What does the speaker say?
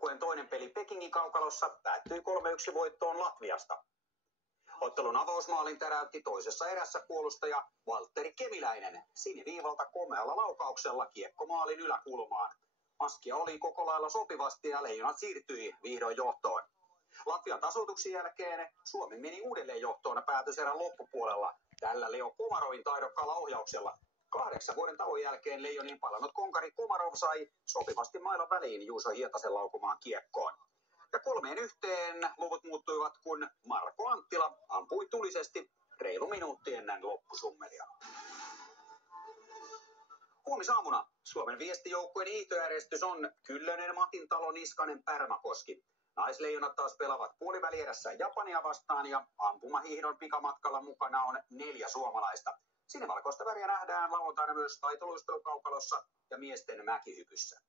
joukkueen toinen peli Pekingin kaukalossa päättyi 3-1 voittoon Latviasta. Ottelun avausmaalin täräytti toisessa erässä puolustaja Valtteri Kemiläinen siniviivalta komealla laukauksella kiekko maalin yläkulmaan. Maskia oli koko lailla sopivasti ja Leijonat siirtyi vihdoin johtoon. Latvian tasoituksen jälkeen Suomi meni uudelleen johtoon päätöserän loppupuolella. Tällä Leo Komarovin taidokkaalla ohjauksella 8 vuoden tauon jälkeen Leijonin palannut konkari Komarov sai sopivasti mailan väliin Juuso Hietasen laukumaan kiekkoon. Ja 3-1 luvut muuttuivat, kun Marko Anttila ampui tulisesti reilu minuutti ennen loppusummeria. Huomisaamuna Suomen viestijoukkueen hiihtojärjestys on Kyllönen, Matintalo, Niskanen, Pärmäkoski. Naisleijonat taas pelaavat puolivälierässä Japania vastaan ja ampumahiihdon pikamatkalla mukana on 4 suomalaista. Sinivalkoista väriä nähdään lauantaina myös taitoluistelukaukalossa ja miesten mäkihypyssä.